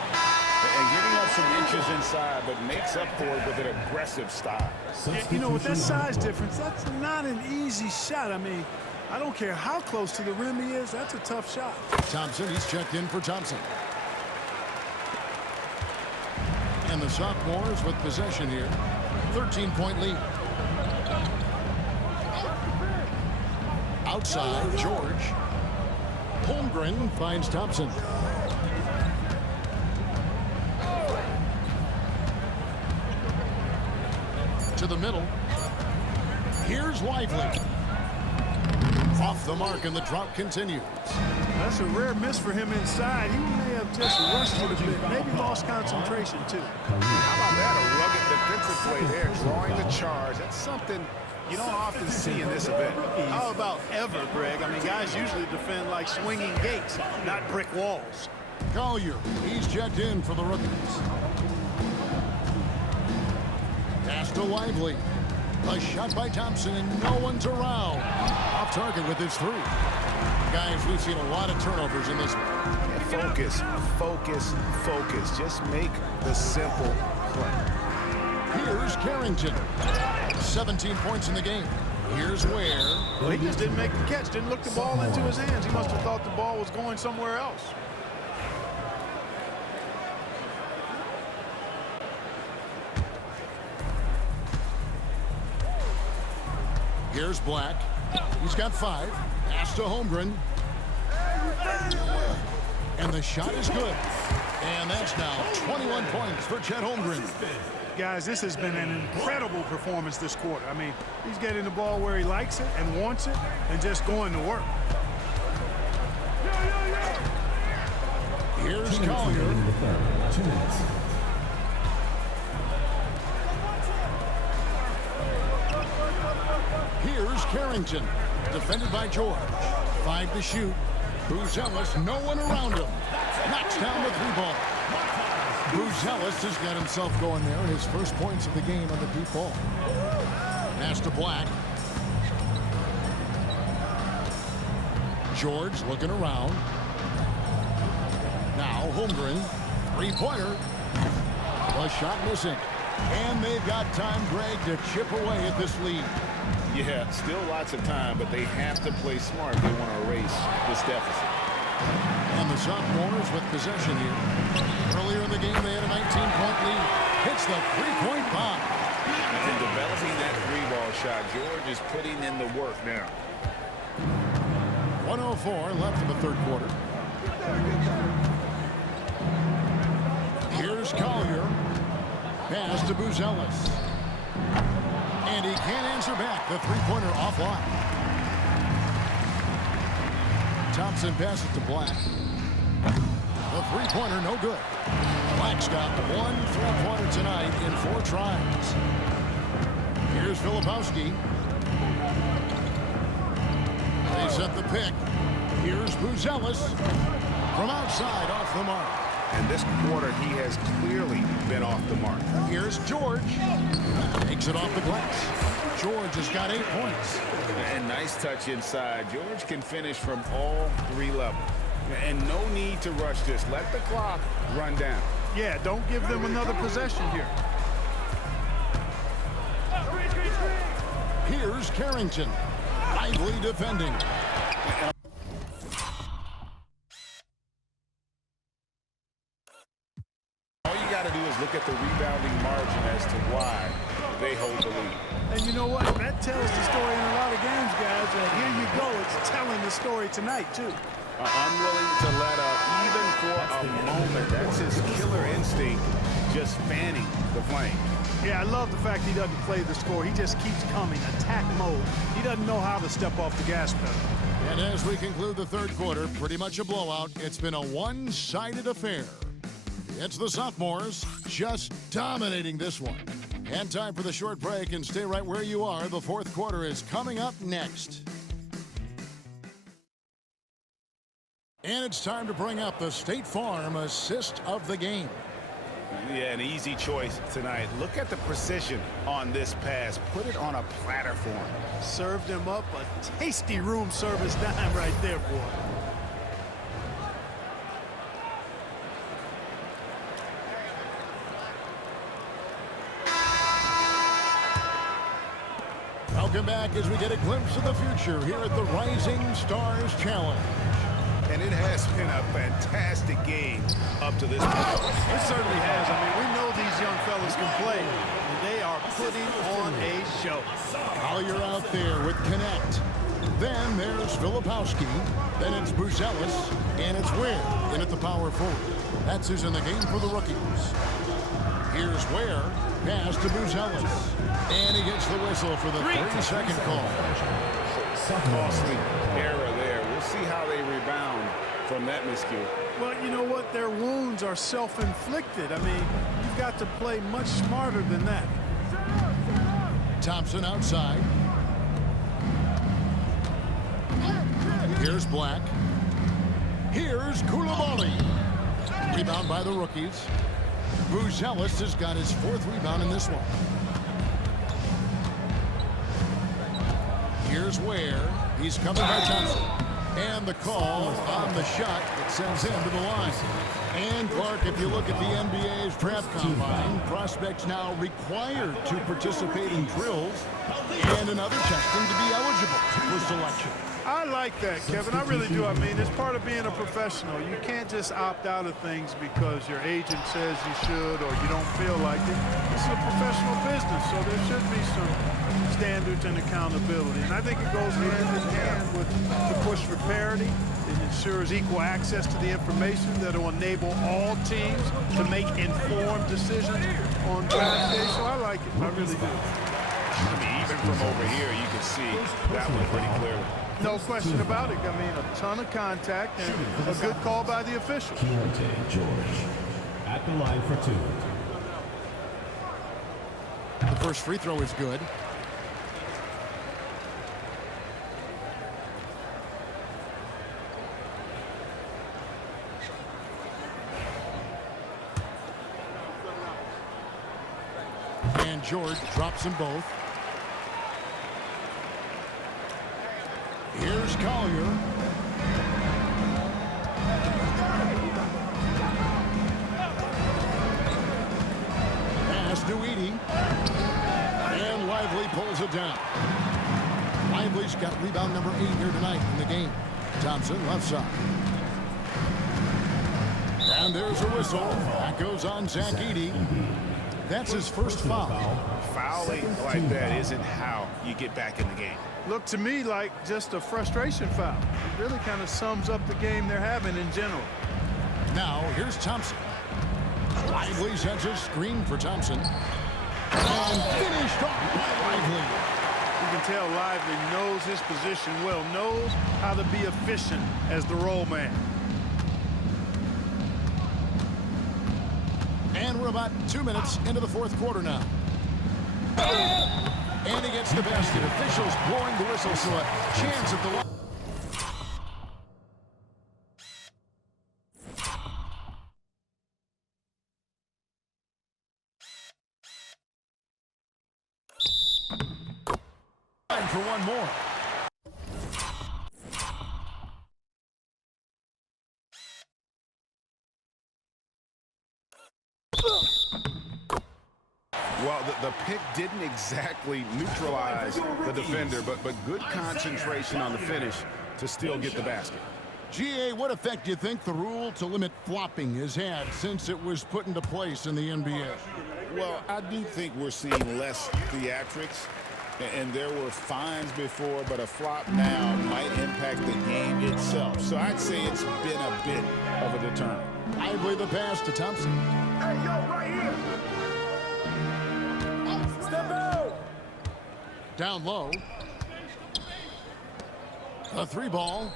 And giving up some inches inside, but makes up for it with an aggressive style. You know, with that size difference, that's not an easy shot. I mean, I don't care how close to the rim he is, that's a tough shot. Thompson, he's checked in for Thompson. And the Sophomores with possession here. 13-point lead. Outside, George. Holmgren finds Thompson. To the middle. Here's Lively. Off the mark, and the drop continues. That's a rare miss for him inside. He may have just rushed it a bit, maybe lost concentration too. How about that? A rugged defensive play there, drawing the charge. That's something you don't often see in this event. How about ever, Greg? I mean, guys usually defend like swinging gates, not brick walls. Collier, he's checked in for the rookies. Pass to Lively. A shot by Thompson, and no one's around. Off target with his 3. Guys, we've seen a lot of turnovers in this one. Focus, focus, focus. Just make the simple play. Here's Carrington. 17 points in the game. Here's Ware. Well, he just didn't make the catch, didn't look the ball into his hands. He must have thought the ball was going somewhere else. Here's Black. He's got 5. Pass to Holmgren. And the shot is good. And that's now 21 points for Chet Holmgren. Guys, this has been an incredible performance this quarter. I mean, he's getting the ball where he likes it and wants it and just going to work. Here's Collier. 2 minutes. Here's Carrington. Defended by George. 5 to shoot. Buzelis, no one around him. Knocks down the 3-ball. Buzelis has got himself going there. His first points of the game on the deep ball. Pass to Black. George looking around. Now Holmgren. 3-pointer. The shot missing. And they've got time, Greg, to chip away at this lead. Yeah, still lots of time, but they have to play smart if they want to erase this deficit. And the Sophomores with possession here. Earlier in the game, they had a 19-point lead. Hits the 3-point bomb. And developing that 3-ball shot, George is putting in the work now. 1:04 left in the third quarter. Here's Collier. Pass to Buzelis. And he can't answer back. The 3-pointer offline. Thompson passes to Black. The 3-pointer no good. Black's got 1 3-pointer tonight in 4 tries. Here's Filipowski. They set the pick. Here's Buzelis. From outside, off the mark. And this quarter, he has clearly been off the mark. Here's George. Takes it off the glass. George has got 8 points. And nice touch inside. George can finish from all 3 levels. And no need to rush this. Let the clock run down. Yeah, don't give them another possession here. Here's Carrington. Lively defending. All you got to do is look at the rebounding margin as to why they hold the lead. And you know what? That tells the story in a lot of games, guys. And here you go. It's telling the story tonight, too. Unwilling to let up even for a moment. That's his killer instinct, just fanning the flame. Yeah, I love the fact he doesn't play the score. He just keeps coming, attack mode. He doesn't know how to step off the gas pedal. And as we conclude the third quarter, pretty much a blowout. It's been a one-sided affair. It's the Sophomores just dominating this one. And time for the short break, and stay right where you are. The fourth quarter is coming up next. And it's time to bring up the State Farm assist of the game. Yeah, an easy choice tonight. Look at the precision on this pass. Put it on a platter for him. Served him up a tasty room service dime right there, boy. Welcome back as we get a glimpse of the future here at the Rising Stars Challenge. And it has been a fantastic game up to this point. It certainly has. I mean, we know these young fellas can play, and they are putting on a show. Collier out there with Connect. Then there's Filipowski. Then it's Buzelis. And it's Ware in at the power forward. That's who's in the game for the rookies. Here's Ware. Pass to Buzelis. And he gets the whistle for the 3-second call. Costly error there. We'll see how they rebound from that miscue. Well, you know what? Their wounds are self-inflicted. I mean, you've got to play much smarter than that. Thompson outside. Here's Black. Here's Koulibaly. Rebound by the rookies. Buzelis has got his 4th rebound in this one. Here's Ware. He's coming by Thompson. And And the call on the shot that sends him to the line. And, Clark, if you look at the NBA's draft combine, prospects now required to participate in drills and another testing to be eligible for selection. I like that, Kevin. I really do. I mean, it's part of being a professional. You can't just opt out of things because your agent says you should or you don't feel like it. This is a professional business, so there should be some standards and accountability. And I think it goes hand in hand with the push for parity. It ensures equal access to the information that will enable all teams to make informed decisions on draft day. So I like it. I really do. I mean, even from over here, you can see that one pretty clearly. No question about it. I mean, a ton of contact and a good call by the official. Keontae George at the line for 2. The first free throw is good. And George drops them both. Here's Collier. Pass to Edie. And Lively pulls it down. Lively's got rebound number 8 here tonight in the game. Thompson left side. And there's a whistle. That goes on Zach Edey. That's his first foul. Fouling like that isn't how you get back in the game. Looked to me like just a frustration foul. It really kind of sums up the game they're having in general. Now, here's Thompson. Lively sets a screen for Thompson. And finished off by Lively. You can tell Lively knows his position well, knows how to be efficient as the roll man. And we're about 2 minutes into the fourth quarter now. And he gets the basket. Officials blowing the whistle, so a chance at the line. Time for one more. Well, the pick didn't exactly neutralize the defender, but good concentration on the finish to still get the basket. GA, what effect do you think the rule to limit flopping has had since it was put into place in the NBA? Well, I do think we're seeing less theatrics, and there were fines before, but a flop now might impact the game itself. So I'd say it's been a bit of a deterrent. Lively the pass to Thompson. Hey, yo, right here. Step out. Down low. A 3-ball.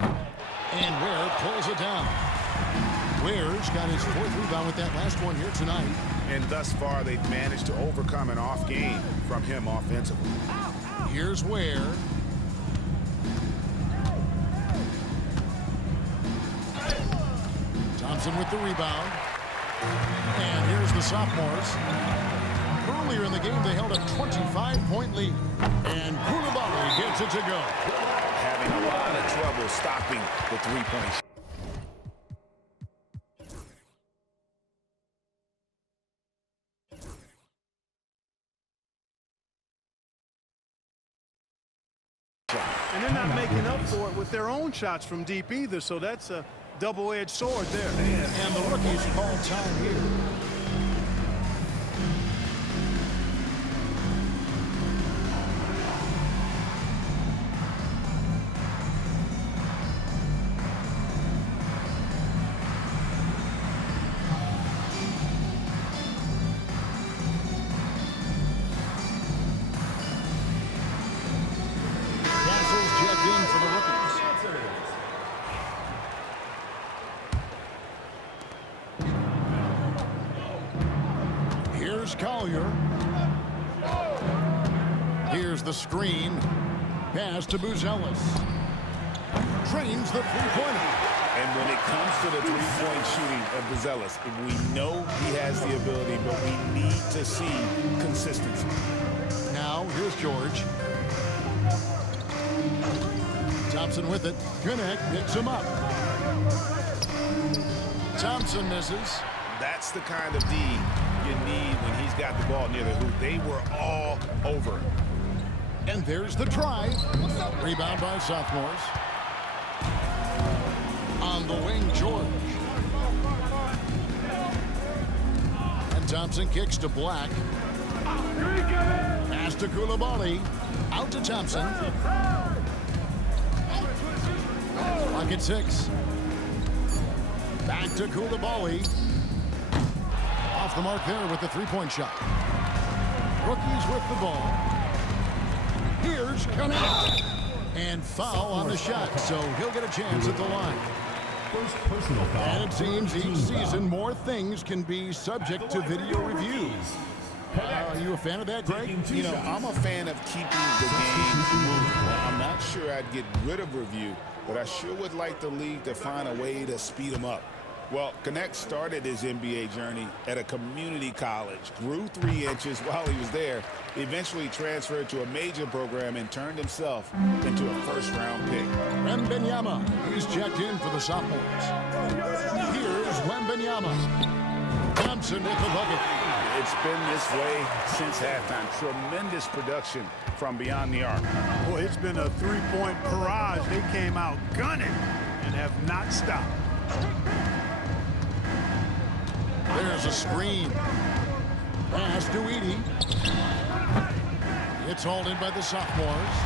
And Ware pulls it down. Ware's got his 4th rebound with that last one here tonight. And thus far, they've managed to overcome an off game from him offensively. Here's Ware. Thompson with the rebound. And here's the Sophomores. Earlier in the game, they held a 25-point lead. And Koulibaly gets it to go. Having a lot of trouble stopping the three-point shot. And they're not making up for it with their own shots from deep either, so that's a double-edged sword there. And the rookies call time here. For the rookies. Here's Collier. Here's the screen. Pass to Buzelis. Trains the three-pointer. And when it comes to the three-point shooting of Buzelis, we know he has the ability, but we need to see consistency. Now, here's George. Thompson with it. Connect picks him up. Thompson misses. That's the kind of D you need when he's got the ball near the hoop. They were all over. And there's the drive. Rebound by Sophomores. On the wing, George. And Thompson kicks to Black. Pass to Koulibaly. Out to Thompson. Clock at 6. Back to Koulibaly. Off the mark there with the three-point shot. Rookies with the ball. Here's Connect. And foul on the shot, so he'll get a chance at the line. First personal foul. And it seems each season more things can be subject to video reviews. Are you a fan of that, Greg? You know, I'm a fan of keeping the game moving. I'm not sure I'd get rid of review, but I sure would like the league to find a way to speed them up. Well, Connect started his NBA journey at a community college, grew 3 inches while he was there, eventually transferred to a major program and turned himself into a first-round pick. Wembanyama, he's checked in for the Sophomores. Here's Wembanyama. Thompson with the bucket. It's been this way since halftime. Tremendous production from beyond the arc. Boy, it's been a three-point barrage. They came out gunning and have not stopped. There's a screen. Pass to Edey. It's hauled in by the Sophomores.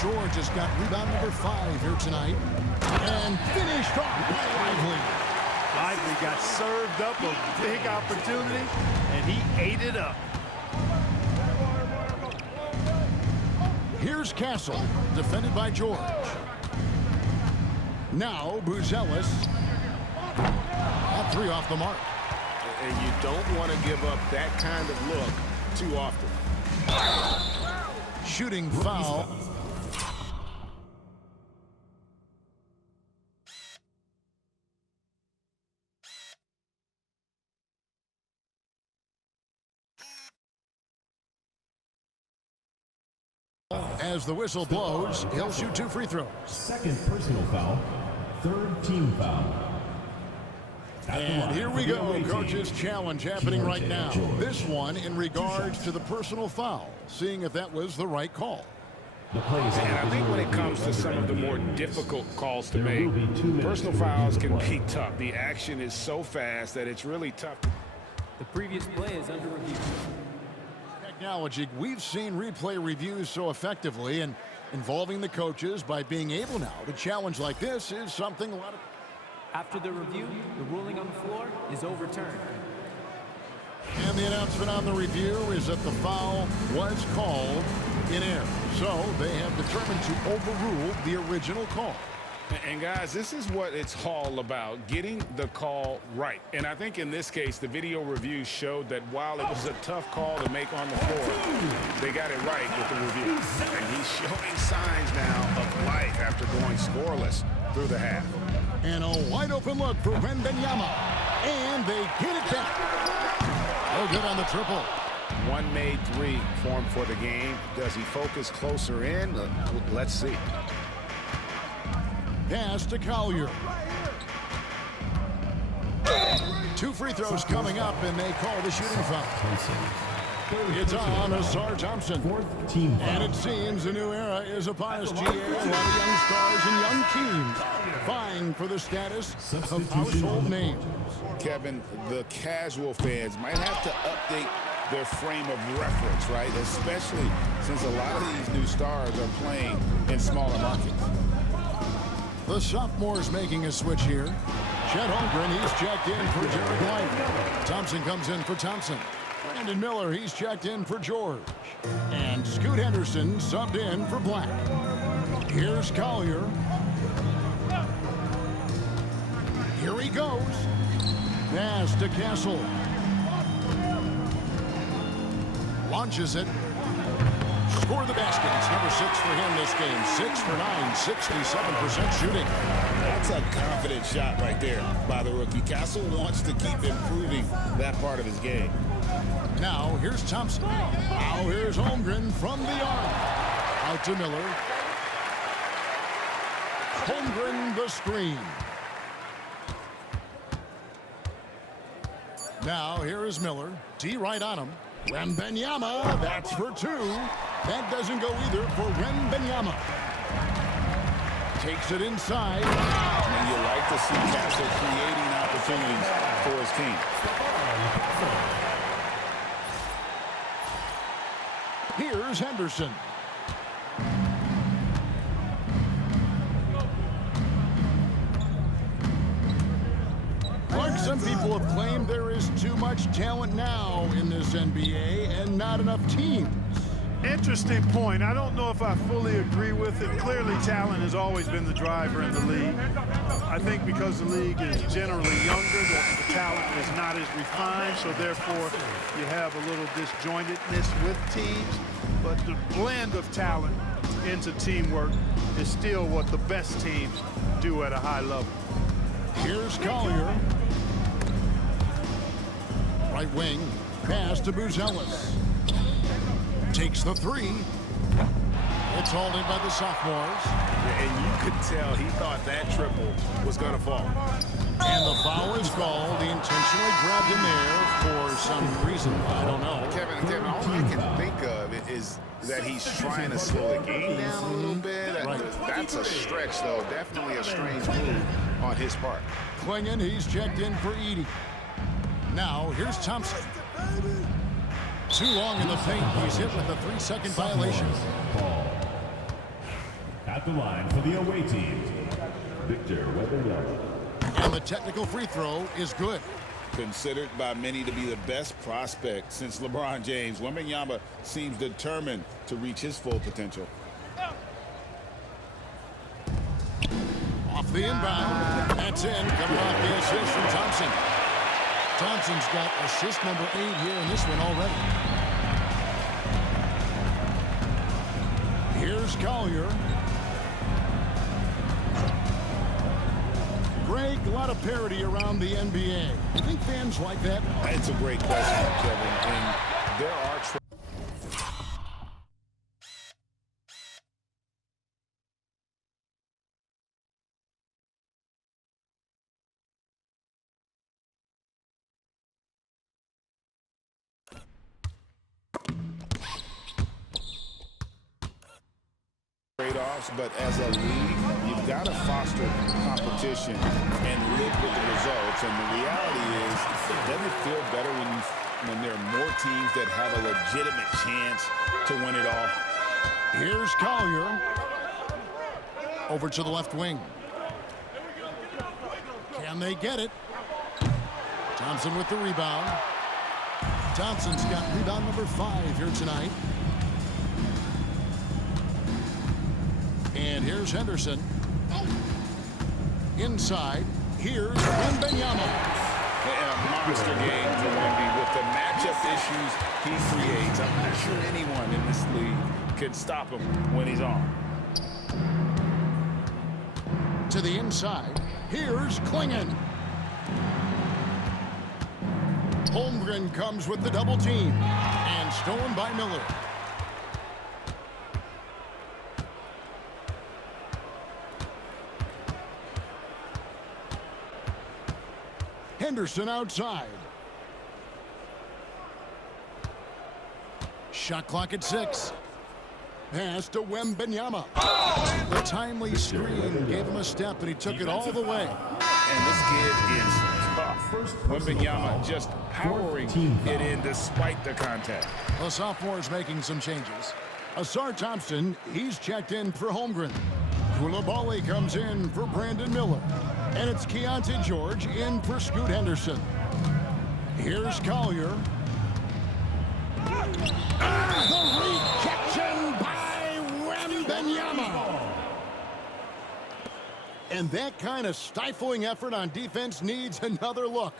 George has got rebound number 5 here tonight. And finished off by Lively. Lively got served up a big opportunity, and he ate it up. Here's Castle, defended by George. Now Buzelis. At 3 off the mark. And you don't want to give up that kind of look too often. Shooting foul. As the whistle blows, he'll shoot 2 free throws. Second personal foul. Third team foul. And here we go, coach's challenge happening right now. This one in regards to the personal foul, seeing if that was the right call. And I think when it comes to some of the more difficult calls to make, personal fouls can be tough. The action is so fast that it's really tough. The previous play is under review. Technology, we've seen replay reviews so effectively, and involving the coaches by being able now to challenge like this is something a lot of... After the review, the ruling on the floor is overturned. And the announcement on the review is that the foul was called in error. So they have determined to overrule the original call. And guys, this is what it's all about, getting the call right. And I think in this case, the video review showed that while it was a tough call to make on the floor, they got it right with the review. And he's showing signs now of life after going scoreless through the half. And a wide open look for Wembanyama. And they get it back. Oh, good on the triple. 1 made 3 for him for the game. Does he focus closer in? Let's see. Pass to Collier. 2 free throws coming up, and they call the shooting foul. It's on Asar Thompson. Fourth team foul. And it seems a new era is upon us, GA. A lot of young stars and young teams vying for the status of household names. Kevin, the casual fans might have to update their frame of reference, right? Especially since a lot of these new stars are playing in smaller markets. The Sophomores making a switch here. Chet Holmgren, he's checked in for Derek White. Thompson comes in for Thompson. Brandon Miller, he's checked in for George. And Scoot Henderson subbed in for Black. Here's Collier. Here he goes. Pass to Castle. Launches it. Score the basket. It's number 6 for him this game. 6 for 9, 67% shooting. That's a confident shot right there by the rookie. Castle wants to keep improving that part of his game. Now, here's Thompson. Now, here's Holmgren from the arc. Out to Miller. Holmgren the screen. Now here is Miller. D right on him. Wembanyama, that's for two. That doesn't go either for Wembanyama. Takes it inside. And you like to see Castle creating opportunities for his team. Here's Henderson. Clark, some people have claimed there is too much talent now in this NBA and not enough teams. Interesting point. I don't know if I fully agree with it. Clearly, talent has always been the driver in the league. I think because the league is generally younger, that the talent is not as refined, so therefore you have a little disjointedness with teams. But the blend of talent into teamwork is still what the best teams do at a high level. Here's Collier. Right wing, pass to Buzelis. Takes the three. It's hauled in by the sophomores. And you could tell he thought that triple was going to fall. And the foul is called. He intentionally grabbed him there for some reason. I don't know. Kevin, all I can think of is that he's trying to slow the game down a little bit. Right. That's a stretch, though. Definitely a strange move on his part. Klingen, he's checked in for Edey. Now, here's Thompson. Too long in the paint. He's hit with a 3-second violation. Ball. At the line for the away team, Victor Wembanyama. And the technical free throw is good. Considered by many to be the best prospect since LeBron James, Wembanyama seems determined to reach his full potential. Off the inbound. That's in. Coming off the assist from Thompson. Thompson's got assist number 8 here in this one already. Here's Collier. Greg, a lot of parity around the NBA. You think fans like that? It's a great question, Kevin. And there are trade-offs, but as a league, you've got to foster competition and live with the results. And the reality is, doesn't it feel better when there are more teams that have a legitimate chance to win it all? Here's Collier. Over to the left wing. Can they get it? Thompson with the rebound. Thompson's got rebound number 5 here tonight. And here's Henderson. Inside, here's Wembanyama. And a monster game for Wemby with the matchup issues he creates. I'm not sure anyone in this league can stop him when he's on. To the inside, here's Klingen. Holmgren comes with the double team. And stolen by Miller. Henderson outside. Shot clock at 6. Pass to Wembanyama. The timely screen gave him a step, and he took it all the way. And this kid is tough. Wembanyama just powering it in despite the contact. The sophomores making some changes. Asar Thompson, he's checked in for Holmgren. Koulibaly comes in for Brandon Miller. And it's Keontae George in for Scoot Henderson. Here's Collier. The rejection by Wembanyama. And that kind of stifling effort on defense needs another look.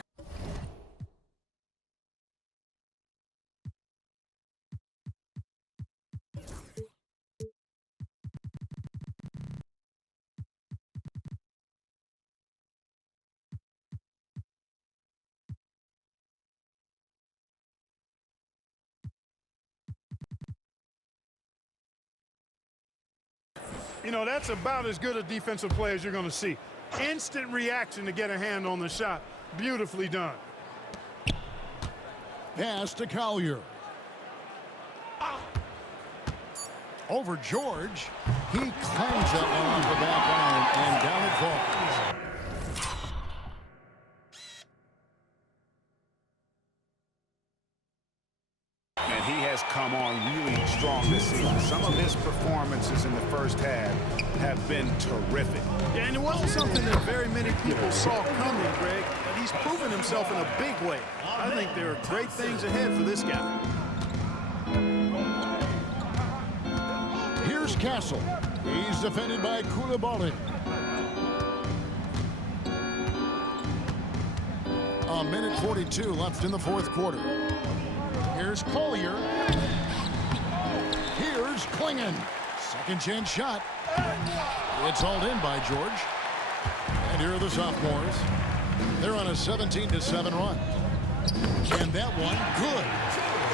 You know, that's about as good a defensive play as you're going to see. Instant reaction to get a hand on the shot. Beautifully done. Pass to Collier. Over George. He clangs that one off the back iron, and down it falls. And he has come on really strong this season. Some of his performances in the first half have been terrific. Yeah, and it wasn't something that very many people saw coming, Greg, but he's proven himself in a big way. I think there are great things ahead for this guy. Here's Castle. He's defended by Koulibaly. A minute 42 left in the fourth quarter. Here's Collier. Here's Klingon. Second chance shot. It's hauled in by George. And here are the Sophomores. They're on a 17-7 run. And that one, good.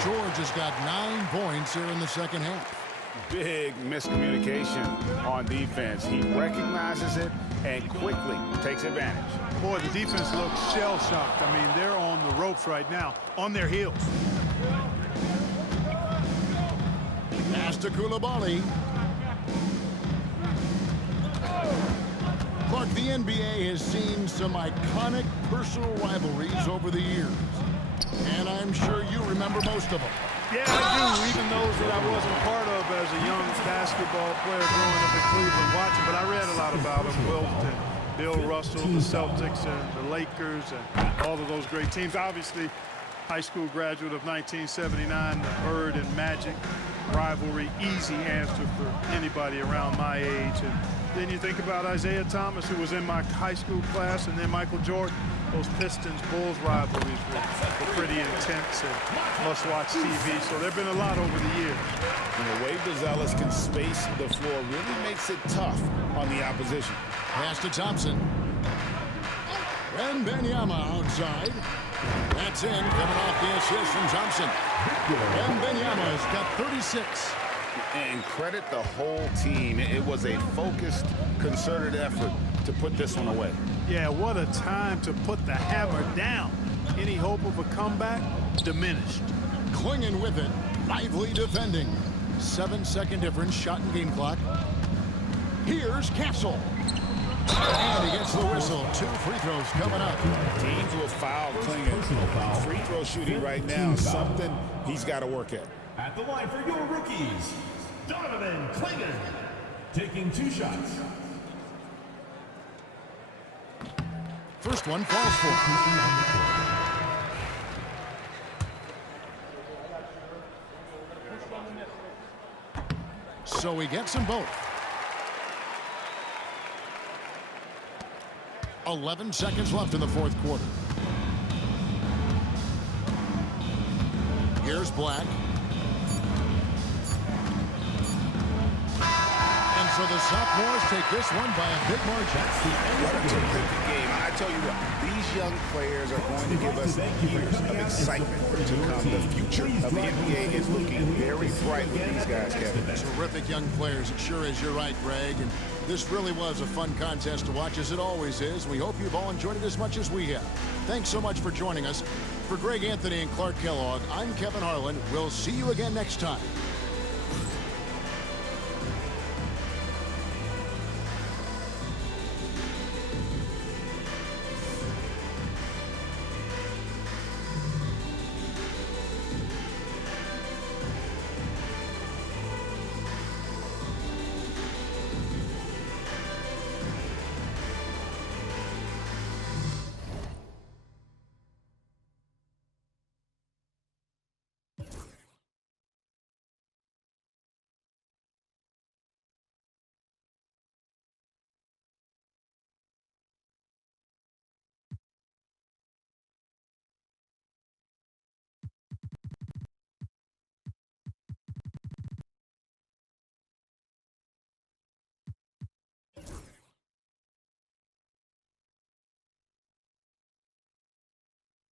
George has got 9 points here in the second half. Big miscommunication on defense. He recognizes it and quickly takes advantage. Boy, the defense looks shell-shocked. I mean, they're on the ropes right now, on their heels. Pass to Koulibaly. Clark, the NBA has seen some iconic personal rivalries over the years. And I'm sure you remember most of them. Yeah, I do, even those that I wasn't part of as a young basketball player growing up in Cleveland watching, but I read a lot about them. Wilt and Bill Russell, the Celtics and the Lakers and all of those great teams. Obviously, high school graduate of 1979, the Bird and Magic rivalry, easy answer for anybody around my age. And then you think about Isaiah Thomas, who was in my high school class, and then Michael Jordan. Those Pistons-Bulls rivalries were pretty intense and must-watch TV, so there have been a lot over the years. And the way Gonzalez can space the floor really makes it tough on the opposition. Pass to Thompson. Wembanyama outside. That's in, coming off the assist from Thompson. Wembanyama's got 36. And credit the whole team. It was a focused, concerted effort to put this one away. Yeah, what a time to put the hammer down. Any hope of a comeback? Diminished. Klingon with it. Lively defending. 7-second difference, shot and game clock. Here's Castle. And he gets the whistle. 2 free throws coming up. Teams will foul Klingon. Free throw shooting right now, something he's got to work at. At the line for your rookies, Donovan Klingon, taking 2 shots. First one falls for. So he gets them both. 11 seconds left in the fourth quarter. Here's Black. And so the Sophomores take this one by a big margin. What a terrific game. I tell you what, these young players are going to give us years of excitement to come. The future of the NBA is looking very bright with these guys, Kevin. Terrific young players. It sure is. You're right, Greg. And this really was a fun contest to watch, as it always is. We hope you've all enjoyed it as much as we have. Thanks so much for joining us. For Greg Anthony and Clark Kellogg, I'm Kevin Harlan. We'll see you again next time